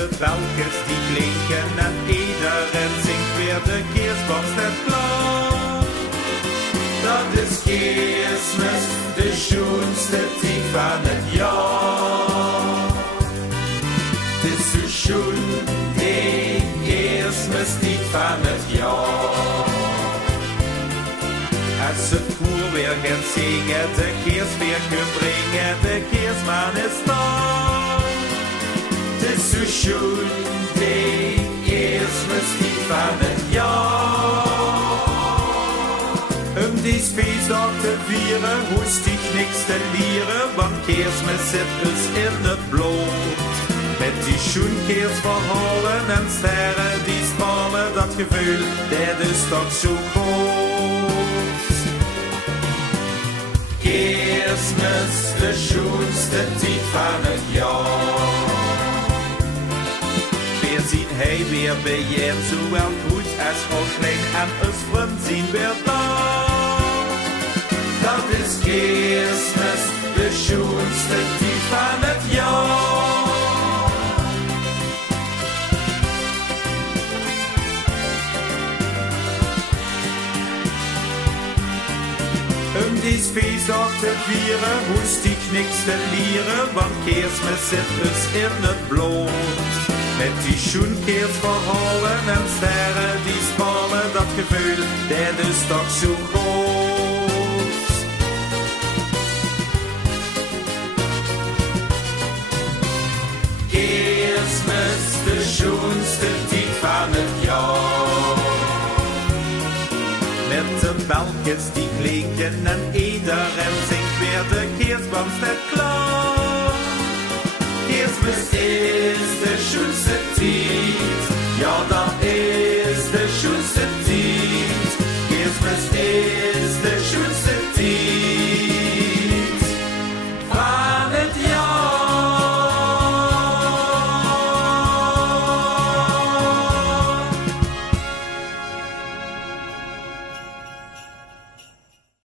de belkens die klinken en iedereen zingt weer de kerstboom staat klaar. Dat is Kerstmis, de schoonste tijd van het jaar. Het is zo schoon, die Kerstmis-tijd van het jaar. Als het koer weer gaat zingen, de kerstweer kunt brengen, de kerstman is daar. Het is zo schoon, die Kerstmis-tijd van het jaar. Die feestdag te vieren, hoest ik niks te leren, want Kerstmis zit dus in het bloot. Met die schoen kerstverhalen en sterren die stralen, dat gevoel, dat is toch zo groot. Kerstmis, de schoonste tijd van het jaar. Wir zien hij weer bij je, zowel goed als ook klein en ons vriend zien weer daar. Dat is Kerstmis, de schoonste tijd van het jaar. Dies feestdag te vieren, hoest ik niks te leren, want Kerstmis zit dus in het bloot. Met die schoen kerstverhalen en sterren die spalen, dat gevoel, dat is toch zo groot. Kerstmis, de schoonste tijd van het jaar. Met de belkens die klinken en iedereen zingt weer de kerstboom staat klaar.